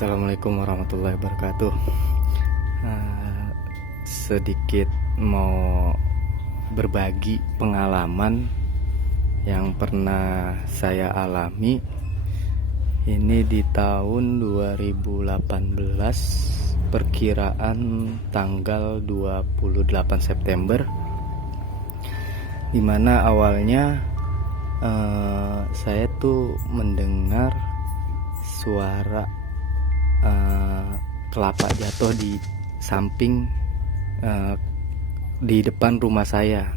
Assalamualaikum warahmatullahi wabarakatuh. Sedikit mau berbagi pengalaman yang pernah saya alami. Ini di tahun 2018, perkiraan tanggal 28 September, dimana awalnya saya tuh mendengar suara kelapa jatuh di samping, di depan rumah saya.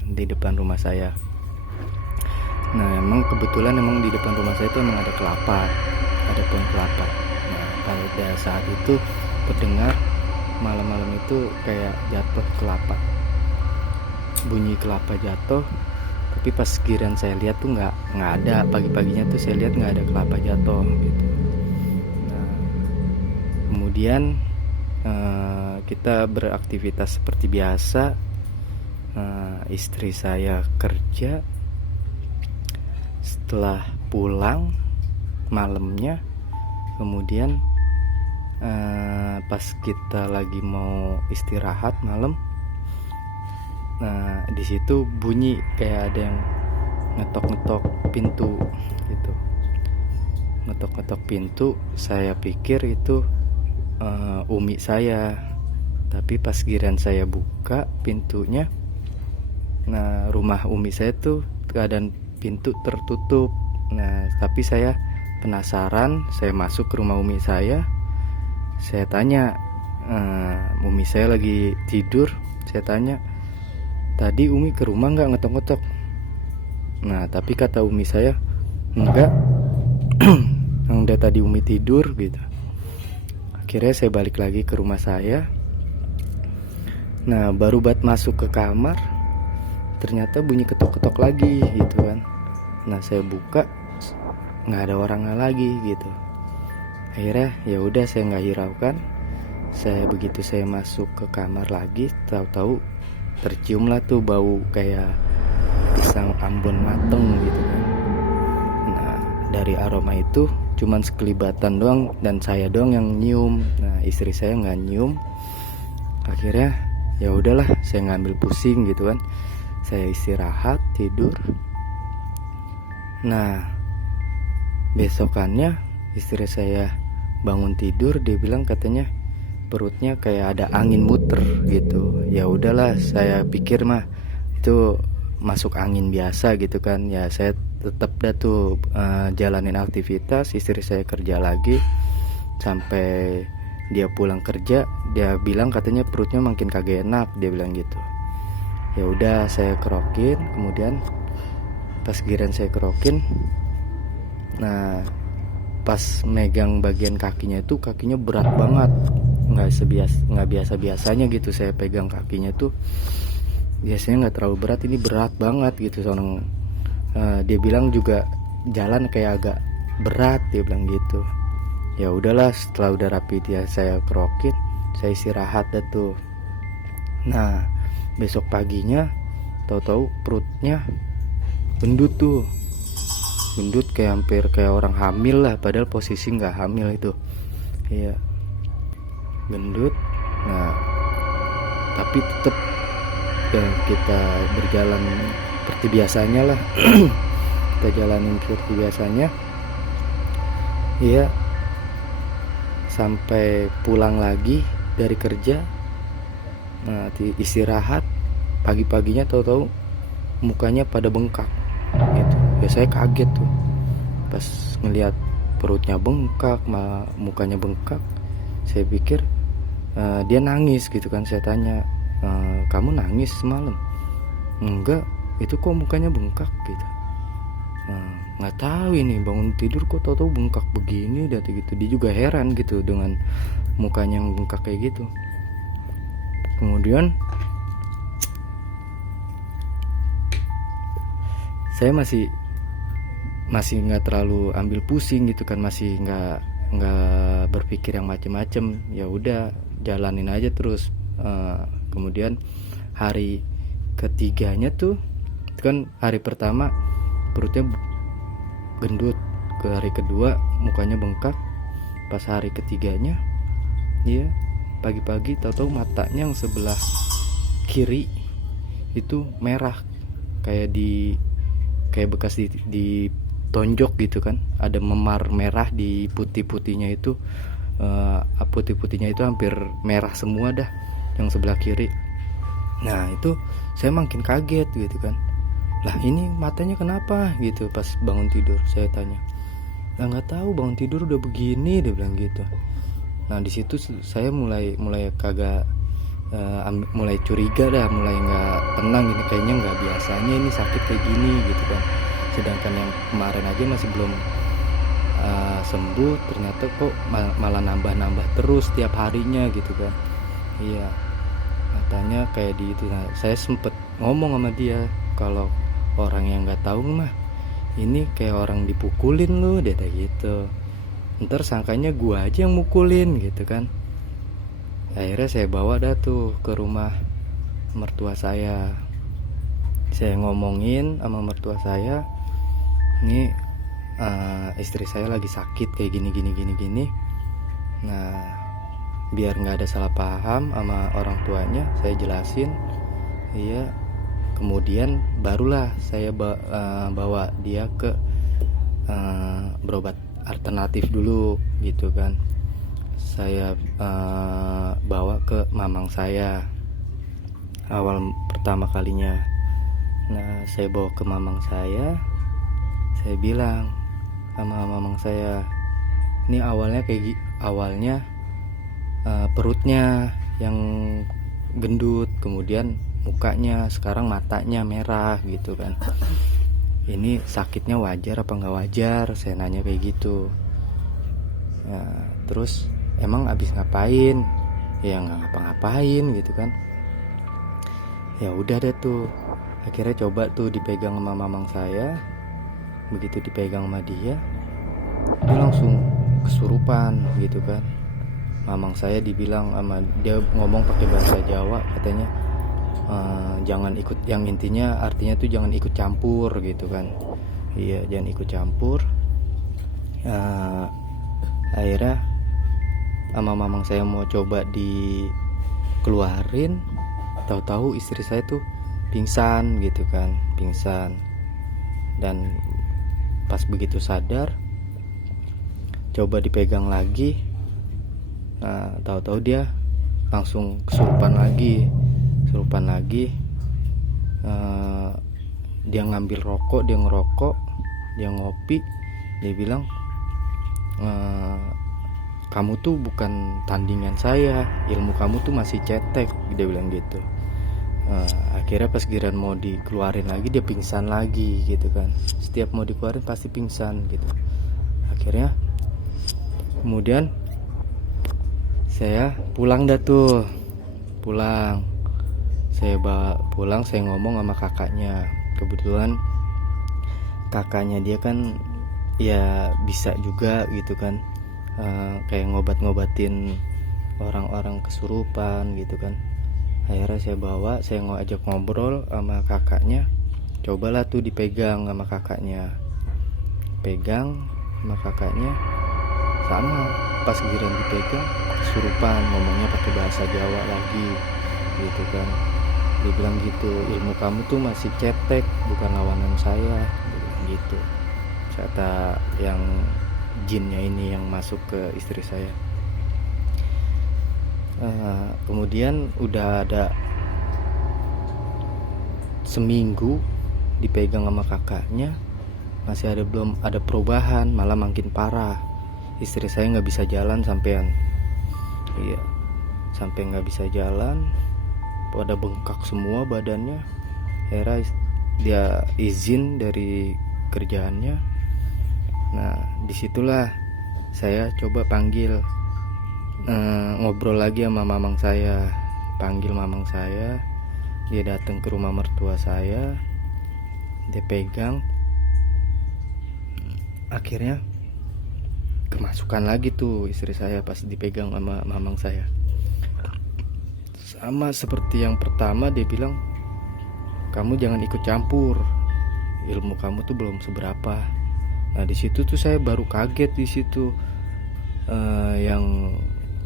Nah, emang kebetulan di depan rumah saya itu emang ada pohon kelapa. Nah, pada saat itu terdengar malam-malam itu kayak jatuh kelapa, bunyi kelapa jatuh. Tapi pas giliran saya lihat tuh nggak ada. Pagi-paginya tuh saya lihat nggak ada kelapa jatuh gitu. Kemudian kita beraktivitas seperti biasa. Istri saya kerja. Setelah pulang malamnya, kemudian pas kita lagi mau istirahat malam, nah di situ bunyi kayak ada yang ngetok-ngetok pintu gitu. Ngetok-ngetok pintu, saya pikir itu umi saya. Tapi pas giliran saya buka pintunya, nah rumah umi saya tuh keadaan pintu tertutup. Nah, tapi saya penasaran, saya masuk ke rumah umi saya. Saya tanya, umi saya lagi tidur. Saya tanya, tadi umi ke rumah nggak ngetok-ngetok? Nah, tapi kata umi saya, enggak. Udah tadi umi tidur gitu. Akhirnya saya balik lagi ke rumah saya. Nah, baru buat masuk ke kamar, ternyata bunyi ketok-ketok lagi gitu kan. Nah, saya buka, nggak ada orangnya lagi gitu. Akhirnya ya udah, saya nggak hiraukan. Begitu saya masuk ke kamar lagi, tahu-tahu tercium lah tuh bau kayak pisang Ambon mateng gitu kan. Nah, dari aroma itu cuman sekelibatan doang, dan saya doang yang nyium. Nah, istri saya nggak nyium. Akhirnya ya udahlah, saya ngambil pusing gitu kan. Saya istirahat, tidur. Nah, besokannya istri saya bangun tidur, dia bilang katanya perutnya kayak ada angin muter gitu. Ya udahlah, saya pikir mah itu masuk angin biasa gitu kan. Ya saya tetap dah tuh jalanin aktivitas. Istri saya kerja lagi sampai dia pulang kerja. Dia bilang katanya perutnya makin kagak enak, dia bilang gitu. Ya udah, saya kerokin. Kemudian pas giliran saya kerokin, nah pas megang bagian kakinya itu, kakinya berat banget. Nggak biasa-biasanya gitu saya pegang kakinya tuh. Biasanya nggak terlalu berat, ini berat banget gitu. Dia bilang juga jalan kayak agak berat, dia bilang gitu. Ya udahlah, setelah udah rapi saya kerokin, saya istirahat dah tuh. Nah, besok paginya tahu-tahu perutnya gendut tuh. Gendut kayak hampir kayak orang hamil lah, padahal posisi nggak hamil itu. Iya, gendut. Nah, tapi tetap kita berjalan seperti biasanya lah. Kita jalanin seperti biasanya. Iya, sampai pulang lagi dari kerja. Nah, istirahat, pagi-paginya tahu-tahu mukanya pada bengkak gitu. Ya saya kaget tuh pas ngelihat perutnya bengkak, mukanya bengkak. Saya pikir dia nangis gitu kan. Saya tanya, kamu nangis semalam? Enggak, itu kok mukanya bengkak gitu. Nggak tahu ini bangun tidur kok tahu-tahu bengkak begini udah gitu. Dia juga heran gitu dengan mukanya yang bengkak kayak gitu. Kemudian saya masih nggak terlalu ambil pusing gitu kan, masih nggak berpikir yang macem-macem. Ya udah, jalanin aja terus. Kemudian hari ketiganya tuh kan, hari pertama perutnya gendut, ke hari kedua mukanya bengkak, pas hari ketiganya, dia pagi-pagi tahu-tahu matanya yang sebelah kiri itu merah, kayak bekas ditonjok gitu kan, ada memar merah di putih-putihnya itu. Putih-putihnya itu hampir merah semua dah yang sebelah kiri. Nah itu saya makin kaget gitu kan, lah ini matanya kenapa gitu. Pas bangun tidur saya tanya, lah nggak tahu, bangun tidur udah begini, dia bilang gitu. Nah di situ saya mulai kagak mulai curiga dah, mulai nggak tenang gini, kayaknya nggak biasanya ini sakit kayak gini gitu kan. Sedangkan yang kemarin aja masih belum sembuh, ternyata kok malah nambah terus tiap harinya gitu kan. Iya, katanya kayak di itu. Nah, saya sempet ngomong sama dia, kalau orang yang nggak tahu mah ini kayak orang dipukulin lu, dia kayak gitu. Ntar sangkanya gua aja yang mukulin gitu kan. Akhirnya saya bawa dah tuh ke rumah mertua saya. Saya ngomongin sama mertua saya, nih istri saya lagi sakit kayak gini. Nah biar nggak ada salah paham sama orang tuanya, saya jelasin. Iya, kemudian barulah saya bawa dia ke berobat alternatif dulu gitu kan. Saya bawa ke mamang saya awal pertama kalinya. Nah saya bawa ke mamang saya bilang sama mamang saya, ini awalnya awalnya perutnya yang gendut, kemudian mukanya, sekarang matanya merah gitu kan. Ini sakitnya wajar apa nggak wajar, saya nanya kayak gitu. Nah, terus emang abis ngapain? Ya nggak ngapa-ngapain gitu kan. Ya udah deh tuh, akhirnya coba tuh dipegang sama mamang saya. Begitu dipegang sama dia langsung kesurupan gitu kan. Mamang saya dibilang sama dia, ngomong pakai bahasa Jawa, katanya jangan ikut, yang intinya artinya tuh jangan ikut campur gitu kan. Iya, jangan ikut campur. Akhirnya sama mamang saya mau coba dikeluarin, tahu-tahu istri saya tuh pingsan gitu kan, pingsan. Dan pas begitu sadar, coba dipegang lagi, nah tahu-tahu dia langsung kesurupan lagi. Dia ngambil rokok, dia ngerokok, dia ngopi. Dia bilang, kamu tuh bukan tandingan saya, ilmu kamu tuh masih cetek, dia bilang gitu. Akhirnya pas giliran mau dikeluarin lagi, dia pingsan lagi gitu kan. Setiap mau dikeluarin pasti pingsan gitu. Akhirnya kemudian saya pulang dah tuh. Saya pulang, saya ngomong sama kakaknya. Kebetulan kakaknya dia kan ya bisa juga gitu kan, kayak ngobatin orang-orang kesurupan gitu kan. Akhirnya saya ngajak ngobrol sama kakaknya. Cobalah tuh dipegang sama kakaknya. Sama, pas giliran dipegang kesurupan, ngomongnya pakai bahasa Jawa lagi gitu kan. Dia bilang gitu, ilmu kamu tuh masih cetek, bukan lawanan saya gitu, kata yang jinnya ini yang masuk ke istri saya. Kemudian udah ada seminggu dipegang sama kakaknya, belum ada perubahan, malah makin parah. Istri saya nggak bisa jalan sampai nggak bisa jalan, pada bengkak semua badannya. Akhirnya dia izin dari kerjaannya. Nah disitulah saya coba panggil, ngobrol lagi sama mamang saya. Panggil mamang saya, dia datang ke rumah mertua saya, dia pegang. Akhirnya kemasukan lagi tuh istri saya pas dipegang sama mamang saya. Sama seperti yang pertama, dia bilang, kamu jangan ikut campur, ilmu kamu tuh belum seberapa. Nah di situ tuh saya baru kaget di situ. yang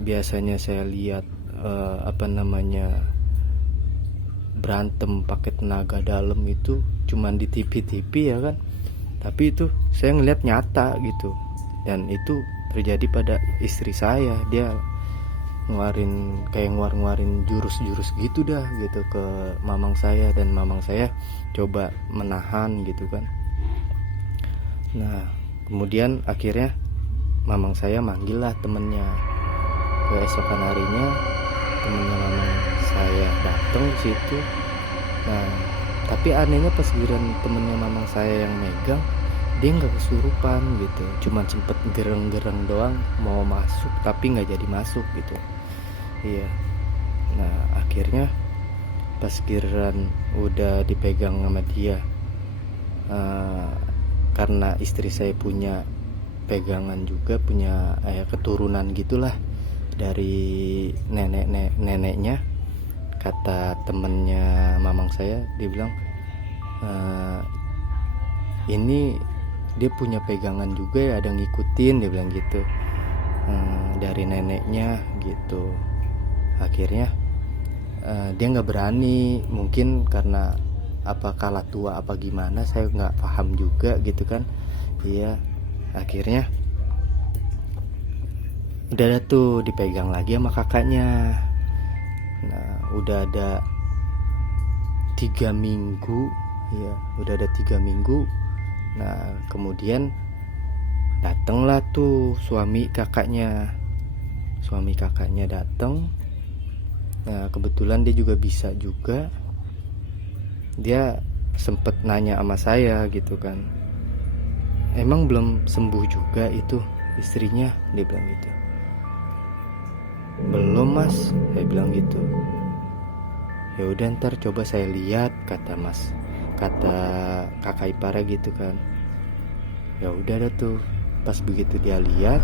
biasanya saya lihat berantem pakai tenaga dalam itu cuman di TV-TV ya kan, tapi itu saya ngeliat nyata gitu, dan itu terjadi pada istri saya. Dia ngeluarin jurus-jurus gitu dah gitu ke mamang saya, dan mamang saya coba menahan gitu kan. Nah kemudian akhirnya mamang saya manggil lah temennya. Keesokan harinya temennya mamang saya datang ke situ. Nah tapi anehnya pas giliran temennya mamang saya yang megang, dia nggak kesurupan gitu, cuman sempet gereng-gereng doang mau masuk tapi nggak jadi masuk gitu. Iya. Nah akhirnya pas giliran udah dipegang sama dia, karena istri saya punya pegangan juga, punya keturunan gitulah dari neneknya. Kata temennya mamang saya, dia bilang ini dia punya pegangan juga ya, ada ngikutin, dia bilang gitu, dari neneknya gitu. Akhirnya dia nggak berani, mungkin karena apa kalah tua apa gimana, saya nggak paham juga gitu kan. Iya. Akhirnya udah ada tuh dipegang lagi sama kakaknya. Nah udah ada 3 minggu ya, udah ada 3 minggu. Nah kemudian datanglah tuh suami kakaknya datang. Nah kebetulan dia juga bisa juga, dia sempet nanya sama saya gitu kan, emang belum sembuh juga itu istrinya, dia bilang gitu. Belum mas, saya bilang gitu. Ya udah ntar coba saya lihat, kata kakak ipar gitu kan. Ya udah dah tuh, pas begitu dia lihat,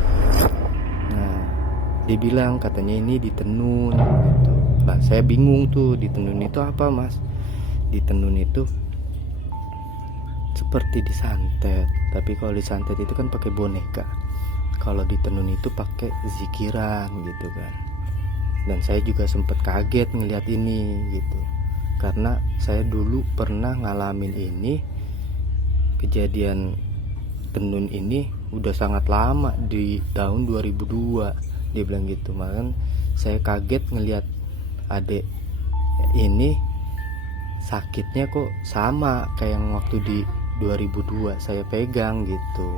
nah dia bilang katanya ini ditenun gitu. Lah saya bingung tuh, ditenun itu apa mas? Ditenun itu seperti disantet, tapi kalau disantet itu kan pakai boneka, kalau ditenun itu pakai zikiran gitu kan. Dan saya juga sempet kaget ngelihat ini gitu, karena saya dulu pernah ngalamin ini, kejadian tenun ini udah sangat lama, di tahun 2002, dia bilang gitu. Makanya saya kaget ngelihat adek ini sakitnya kok sama kayak yang waktu di 2002 saya pegang gitu.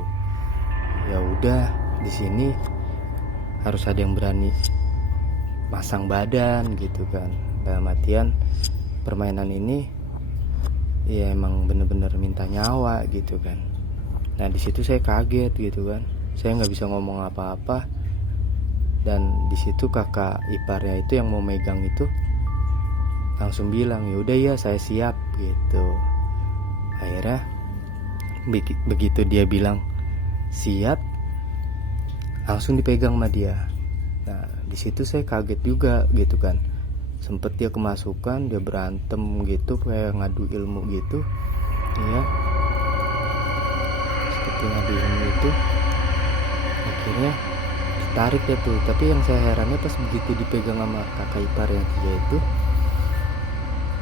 Ya udah, di sini harus ada yang berani pasang badan gitu kan. Dalam artian permainan ini ya emang bener-bener minta nyawa gitu kan. Nah di situ saya kaget gitu kan, saya nggak bisa ngomong apa-apa. Dan di situ kakak iparnya itu yang mau megang itu langsung bilang ya udah ya saya siap gitu. Akhirnya begitu dia bilang siap, langsung dipegang sama dia. Nah di situ saya kaget juga gitu kan, sempet dia kemasukan, dia berantem gitu kayak ngadu ilmu gitu ya, seperti ngadu ilmu itu. Akhirnya ditarik dia tuh, tapi yang saya herannya pas begitu dipegang sama kakak ipar yang dia itu,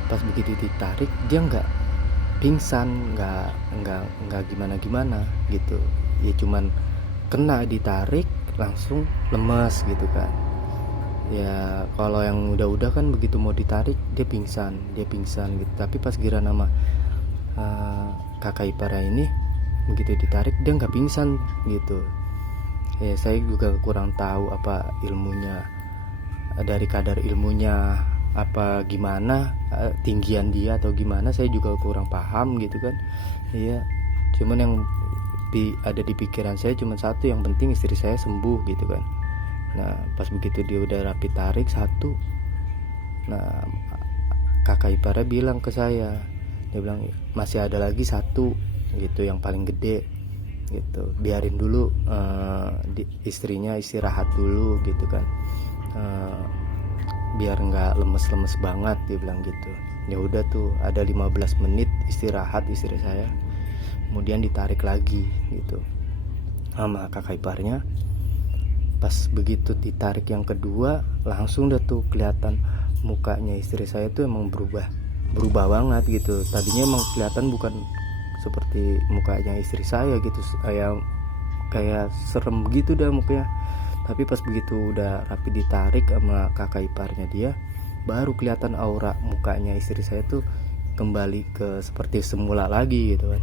pas begitu ditarik dia nggak pingsan, nggak gimana gitu ya, cuman kena ditarik langsung lemes gitu kan. Ya kalau yang udah kan begitu mau ditarik dia pingsan gitu. Tapi pas gira nama kakak iparnya ini begitu ditarik dia nggak pingsan gitu. Ya saya juga kurang tahu apa ilmunya, dari kadar ilmunya apa gimana, tinggian dia atau gimana, saya juga kurang paham gitu kan. Iya, cuman yang ada di pikiran saya cuma satu, yang penting istri saya sembuh gitu kan. Nah pas begitu dia udah rapi tarik satu, nah kakak iparnya bilang ke saya, dia bilang masih ada lagi satu gitu yang paling gede gitu, biarin dulu istrinya istirahat dulu gitu kan, biar nggak lemes banget, dia bilang gitu. Ya udah tuh ada 15 menit istirahat istri saya, kemudian ditarik lagi gitu sama kakak iparnya. pas begitu ditarik yang kedua, langsung udah tuh kelihatan mukanya istri saya tuh emang berubah banget gitu. Tadinya emang kelihatan bukan seperti mukanya istri saya gitu, kayak serem gitu dah mukanya. Tapi pas begitu udah rapi ditarik sama kakak iparnya dia, baru kelihatan aura mukanya istri saya tuh kembali ke seperti semula lagi gitu kan.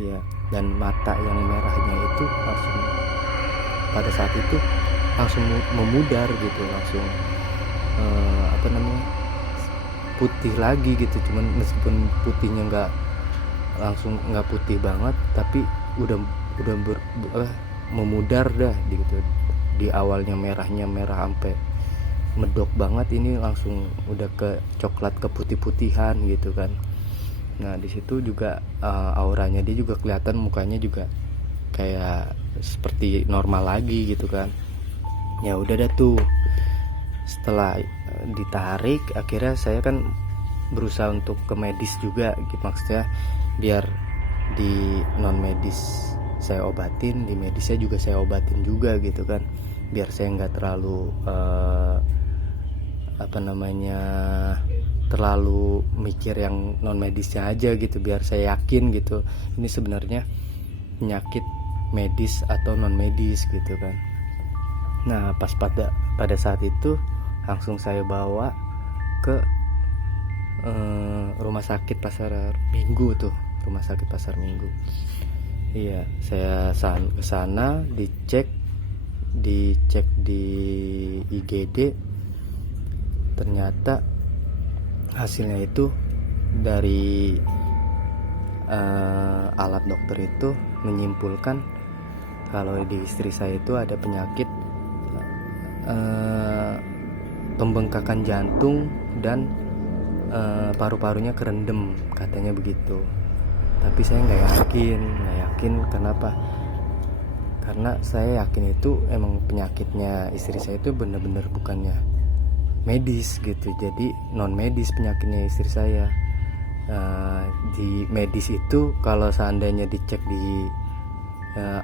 Iya, dan mata yang merahnya itu langsung pada saat itu langsung memudar gitu, langsung putih lagi gitu. Cuman meskipun putihnya nggak putih banget, tapi udah memudar dah gitu. Di awalnya merah sampai medok banget, ini langsung udah ke coklat, ke putih-putihan gitu kan. Nah di situ juga auranya dia juga kelihatan, mukanya juga kayak seperti normal lagi gitu kan. Ya udah dah tuh, setelah ditarik akhirnya saya kan berusaha untuk ke medis juga gitu, maksudnya biar di non medis saya obatin, di medisnya juga saya obatin juga gitu kan, biar saya nggak terlalu terlalu mikir yang non medisnya aja gitu, biar saya yakin gitu ini sebenarnya penyakit medis atau non medis gitu kan. Nah pas pada saat itu langsung saya bawa ke rumah sakit Pasar Minggu tuh, rumah sakit Pasar Minggu. Iya, saya ke sana dicek di IGD, ternyata hasilnya itu dari alat dokter itu menyimpulkan kalau di istri saya itu ada penyakit pembengkakan jantung dan paru-parunya kerendam, katanya begitu. Tapi saya nggak yakin. Kenapa? Karena saya yakin itu emang penyakitnya istri saya itu benar-benar bukannya medis gitu, jadi non medis penyakitnya istri saya. Di medis itu kalau seandainya dicek di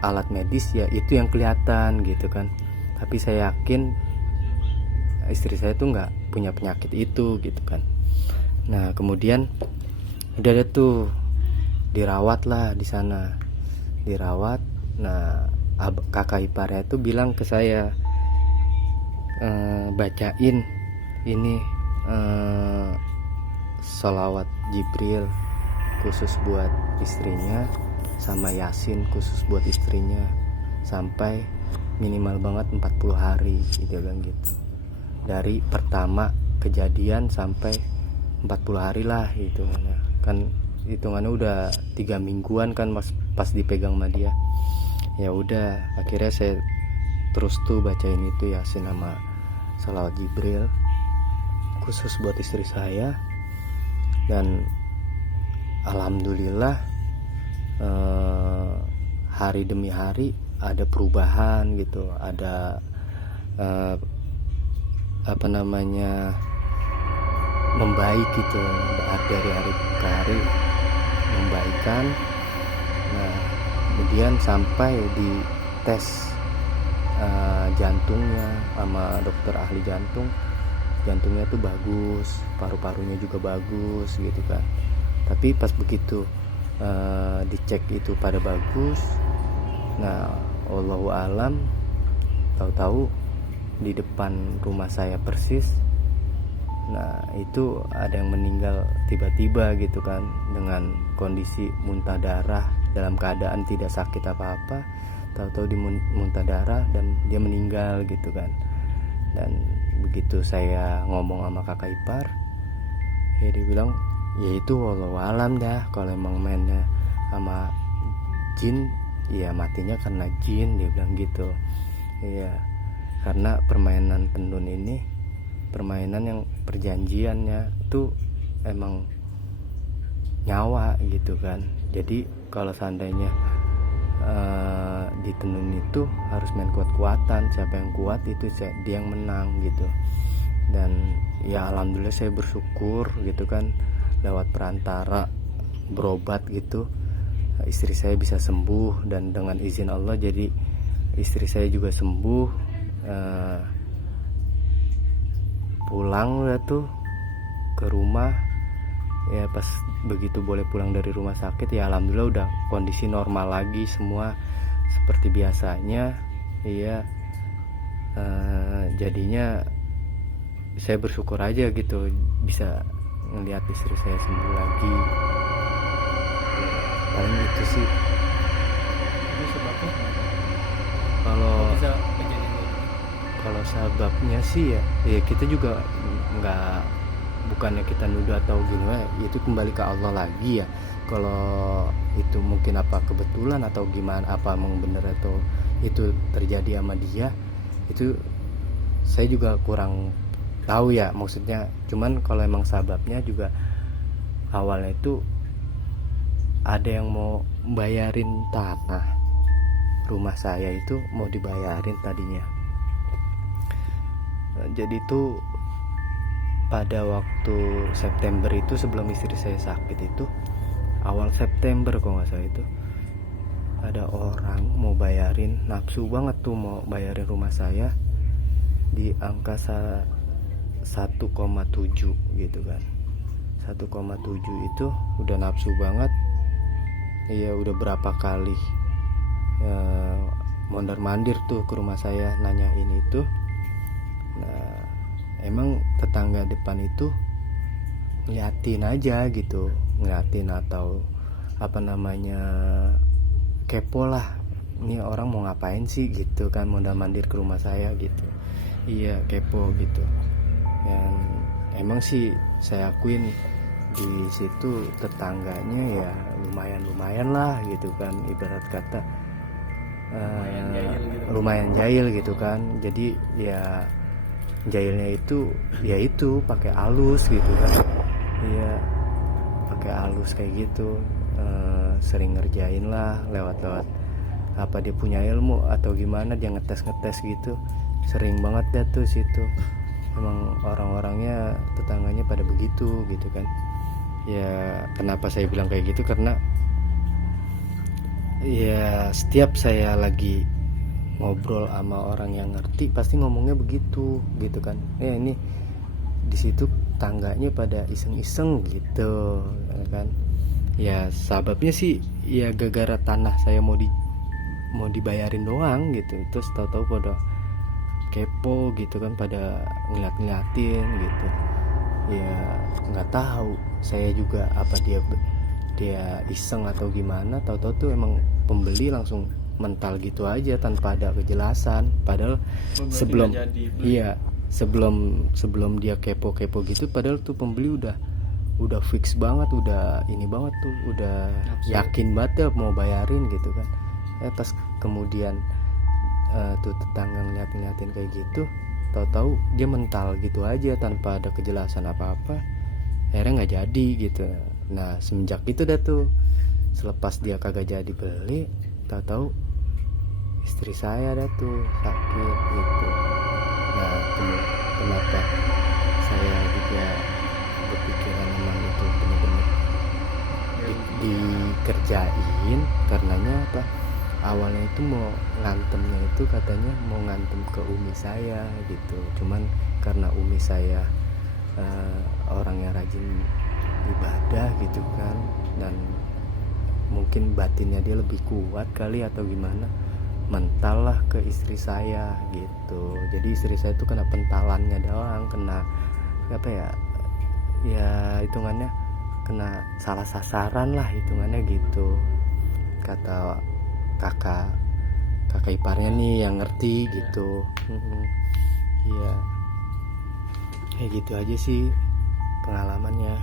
alat medis ya itu yang kelihatan gitu kan, tapi saya yakin istri saya tuh nggak punya penyakit itu gitu kan. Nah kemudian udah ada tuh dirawat lah di sana, dirawat. Nah kakak iparnya tuh bilang ke saya, bacain ini sholawat Jibril khusus buat istrinya, sama Yasin khusus buat istrinya, sampai minimal banget 40 hari dia bilang gitu. Dari pertama kejadian sampai 40 hari lah hitungannya. Kan hitungannya udah 3 mingguan kan pas dipegang sama dia. Ya udah akhirnya saya terus tuh bacain itu Yasin sama sholawat Jibril khusus buat istri saya. Dan alhamdulillah hari demi hari ada perubahan gitu, ada membaik gitu, dari hari ke hari membaikan. Nah kemudian sampai di tes jantungnya sama dokter ahli jantung, jantungnya tuh bagus, paru-parunya juga bagus gitu kan. Tapi pas begitu dicek itu pada bagus, nah wallahu alam, tahu-tahu di depan rumah saya persis, nah itu ada yang meninggal tiba-tiba gitu kan, dengan kondisi muntah darah dalam keadaan tidak sakit apa-apa, tahu-tahu muntah darah dan dia meninggal gitu kan. Dan begitu saya ngomong sama kakak ipar, ya dia bilang ya itu wallahu alam dah, kalau emang mainnya sama jin ya matinya karena jin, dia bilang gitu. Iya, karena permainan pendun ini permainan yang perjanjiannya itu emang nyawa gitu kan. Jadi kalau seandainya di tenun itu harus main kuat-kuatan, siapa yang kuat itu dia yang menang gitu. Dan ya alhamdulillah saya bersyukur gitu kan, lewat perantara berobat gitu istri saya bisa sembuh, dan dengan izin Allah jadi istri saya juga sembuh. pulang udah tuh ke rumah. Ya pas begitu boleh pulang dari rumah sakit, ya alhamdulillah udah kondisi normal lagi, semua seperti biasanya. Iya, jadinya saya bersyukur aja gitu bisa ngelihat istri saya sembuh lagi. Paling itu sih. Itu sebabnya kenapa? Kalau Kok bisa kejadian kayak gitu? kalau sebabnya sih ya kita juga nggak, bukannya kita nuduh atau gimana, itu kembali ke Allah lagi ya. Kalau itu mungkin apa kebetulan atau gimana, apa emang bener atau itu terjadi sama dia, itu saya juga kurang tahu ya maksudnya. Cuman kalau emang sebabnya juga awalnya itu ada yang mau bayarin tanah rumah saya, itu mau dibayarin tadinya. Jadi itu pada waktu September itu, sebelum istri saya sakit itu, awal September kalau nggak salah itu, ada orang mau bayarin, nafsu banget tuh mau bayarin rumah saya di angka 1,7 gitu kan. 1,7 itu udah nafsu banget. Iya, udah berapa kali mondar-mandir tuh ke rumah saya nanyain itu. Nah, emang tetangga depan itu ngeliatin aja gitu, ngeliatin atau apa namanya, kepo lah, ini orang mau ngapain sih gitu kan, mondar-mandir ke rumah saya gitu. Iya, kepo gitu. Dan emang sih saya akuin di situ tetangganya ya lumayan lah gitu kan, ibarat kata lumayan jahil gitu kan. Jadi ya jahilnya itu ya itu pakai alus gitu kan. Iya, pakai alus kayak gitu. Sering ngerjain lah lewat apa dia punya ilmu atau gimana, dia ngetes gitu. Sering banget dah tuh situ. Emang orang-orangnya, tetangganya pada begitu gitu kan. Ya kenapa saya bilang kayak gitu, karena ya setiap saya lagi ngobrol sama orang yang ngerti pasti ngomongnya begitu gitu kan. Ya ini di situ tangganya pada iseng-iseng gitu kan. Ya sebabnya sih ya gara-gara tanah saya mau dibayarin doang gitu. Terus tahu-tahu pada kepo gitu kan, pada ngeliatin gitu. Ya nggak tahu saya juga apa dia iseng atau gimana. Tahu-tahu tuh emang pembeli langsung mental gitu aja tanpa ada kejelasan. Padahal sebelum iya, sebelum dia kepo gitu, padahal tuh pembeli udah fix banget, udah ini banget tuh, udah yakin banget ya mau bayarin gitu kan. Pas kemudian tuh tetangga ngeliatin kayak gitu, tahu-tahu dia mental gitu aja tanpa ada kejelasan apa-apa. Akhirnya nggak jadi gitu. Nah semenjak itu dah tuh, selepas dia kagak jadi beli, tahu-tahu istri saya dah tuh sakit gitu. Nah kenapa saya juga berpikiran memang itu benar-benar dikerjain, karenanya apa, awalnya itu mau ngantemnya itu katanya mau ngantem ke umi saya gitu. Cuman karena umi saya orang yang rajin ibadah gitu kan, dan mungkin batinnya dia lebih kuat kali atau gimana, mental lah ke istri saya gitu. Jadi istri saya tuh kena pentalannya doang, kena apa ya hitungannya kena salah sasaran lah hitungannya gitu, kata kakak iparnya nih yang ngerti gitu. Iya, kayak gitu aja sih pengalamannya.